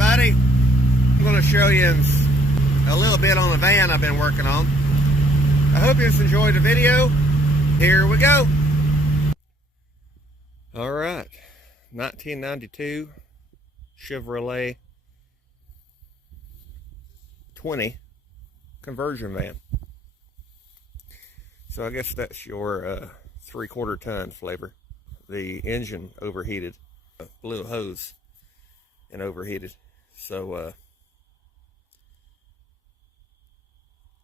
everybody. I'm going to show you a little bit on the van I've been working on. I hope you enjoyed the video. Here we go. All right, 1992 Chevrolet 20 conversion van. So I guess that's your 3/4 ton flavor. The engine overheated, blew a hose and overheated. So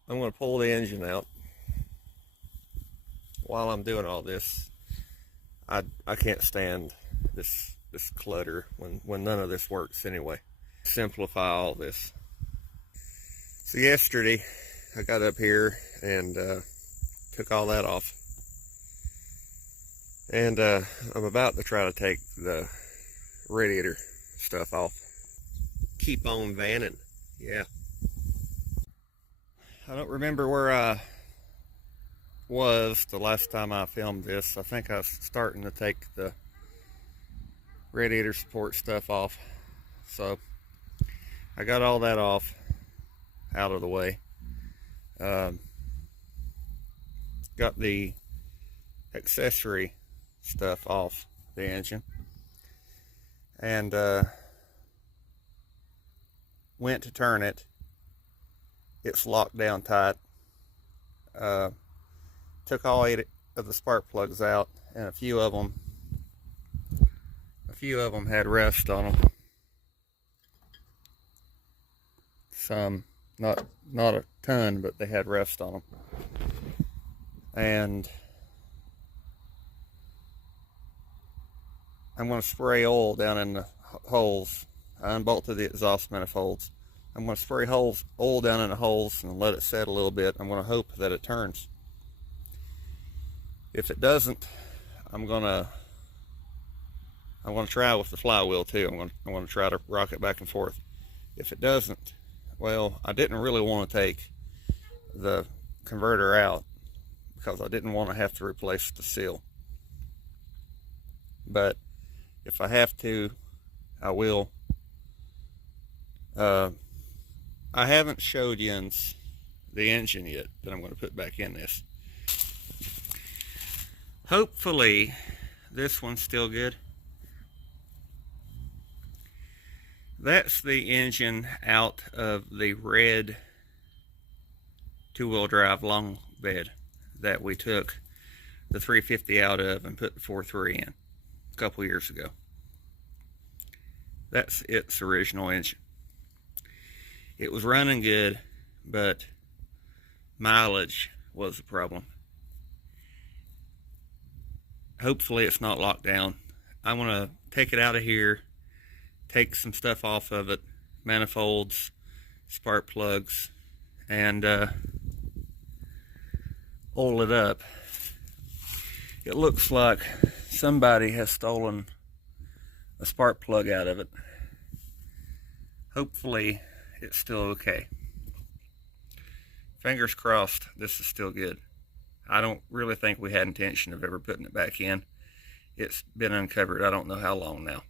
I'm going to pull the engine out. While I'm doing all this, I can't stand this clutter when none of this works anyway. Simplify all this. So yesterday I got up here and took all that off, and I'm about to try to take the radiator stuff off. Keep on vanning, yeah. I don't remember where I was the last time I filmed this. I think I was starting to take the radiator support stuff off, so I got all that off, out of the way. Got the accessory stuff off the engine, and went to turn it. It's locked down tight. Took all 8 of the spark plugs out, and a few of them had rust on them. Some, not a ton, but they had rust on them. And I'm going to spray oil down in the holes. I unbolted the exhaust manifolds. I'm going to spray oil down in the holes and let it set a little bit. I'm going to hope that it turns. If it doesn't, I'm gonna try with the flywheel too. I'm gonna try to rock it back and forth. If it doesn't, well, I didn't really want to take the converter out because I didn't want to have to replace the seal. But if I have to, I will. I haven't showed you the engine yet that I'm going to put back in this. Hopefully this one's still good. That's the engine out of the red 2-wheel drive long bed that we took the 350 out of and put the 4.3 in a couple years ago. That's its original engine. It was running good, but mileage was the problem. Hopefully it's not locked down. I'm going to take it out of here, take some stuff off of it, manifolds, spark plugs, and oil it up. It looks like somebody has stolen a spark plug out of it. Hopefully it's still okay. Fingers crossed this is still good. I don't really think we had intention of ever putting it back in. It's been uncovered I don't know how long now.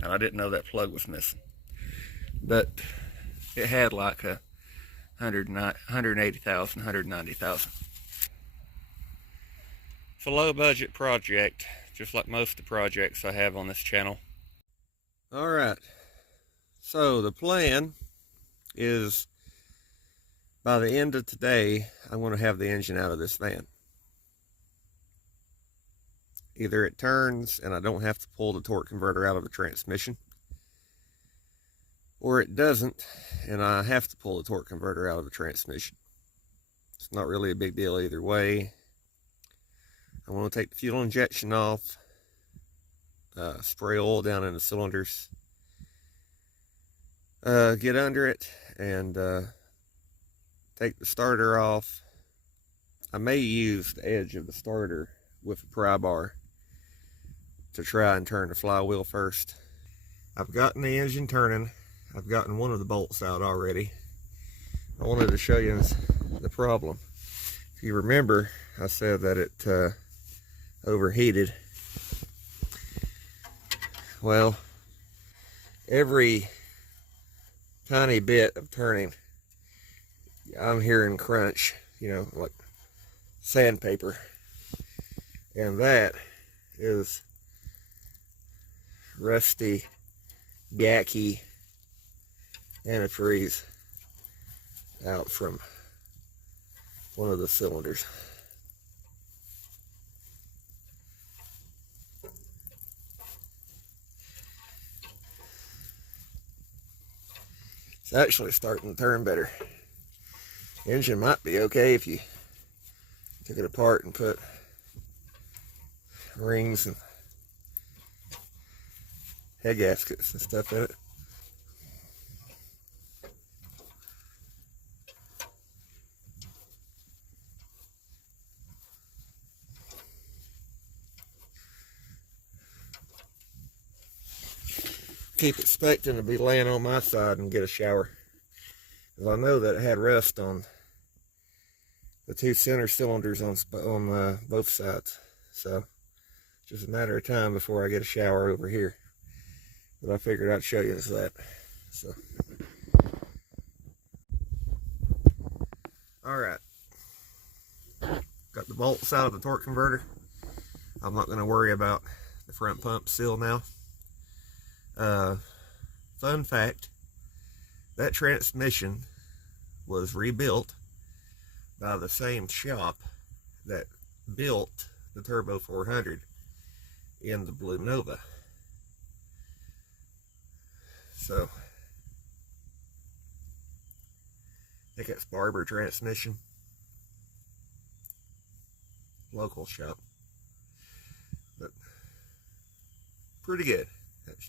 And I didn't know that plug was missing. But it had like a 180,000, 190,000. It's a low budget project, just like most of the projects I have on this channel. Alright, so the plan is by the end of today, I'm going to have the engine out of this van. Either it turns and I don't have to pull the torque converter out of the transmission, or it doesn't and I have to pull the torque converter out of the transmission. It's not really a big deal either way. I want to take the fuel injection off, spray oil down in the cylinders, get under it, and take the starter off. I may use the edge of the starter with a pry bar to try and turn the flywheel first. I've gotten the engine turning. I've gotten one of the bolts out already. I wanted to show you the problem. If you remember, I said that it overheated. Well, every tiny bit of turning, I'm hearing crunch, you know, like sandpaper. And that is rusty, gacky antifreeze out from one of the cylinders. It's actually starting to turn better. The engine might be okay if you took it apart and put rings and head gaskets and stuff in it. Keep expecting to be laying on my side and get a shower, because I know that it had rust on the two center cylinders on both sides. So it's just a matter of time before I get a shower over here. But I figured I'd show you that. So, all right, got the bolts out of the torque converter. I'm not going to worry about the front pump seal now. Fun fact, that transmission was rebuilt by the same shop that built the Turbo 400 in the Blue Nova. So, I think it's Barber Transmission. Local shop. But, pretty good.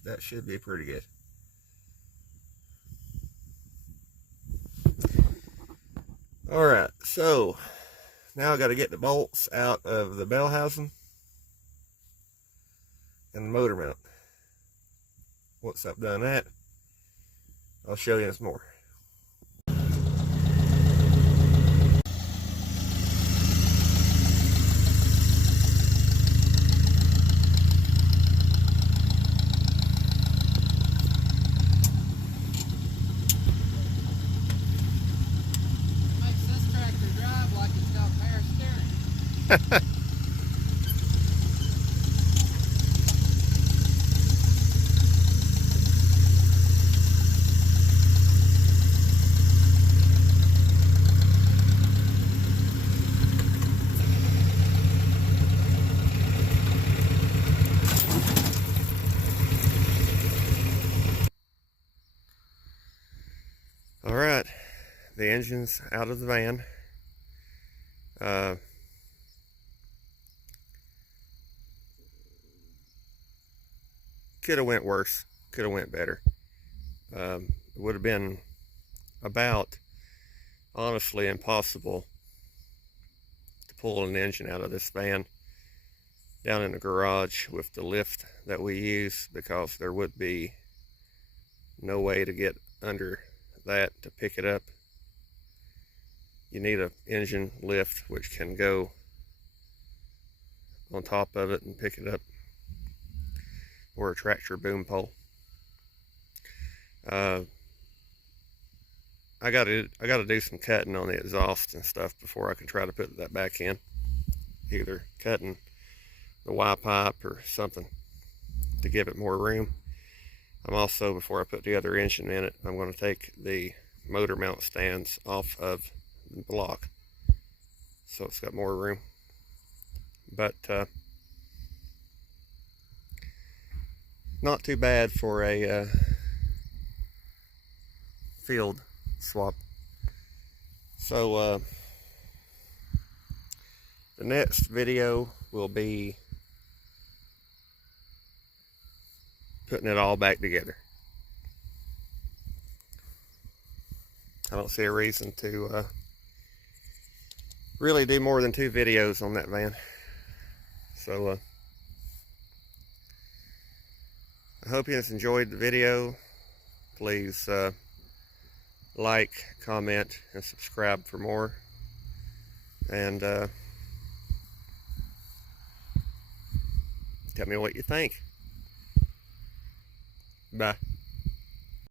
That should be pretty good. Alright, so now I got to get the bolts out of the bell housing and the motor mount. Once I've done that, I'll show you some more. All right, the engine's out of the van. Could have went worse, could have went better. It would have been about, honestly, impossible to pull an engine out of this van down in the garage with the lift that we use, because there would be no way to get under that to pick it up. You need an engine lift which can go on top of it and pick it up, or a tractor boom pole. I gotta do some cutting on the exhaust and stuff before I can try to put that back in. Either cutting the Y pipe or something to give it more room. I'm also, before I put the other engine in it, I'm going to take the motor mount stands off of the block, so it's got more room. But not too bad for a field swap. So the next video will be putting it all back together. I don't see a reason to really do more than 2 videos on that van. So I hope you guys enjoyed the video. Please like, comment, and subscribe for more. And tell me what you think. Bye.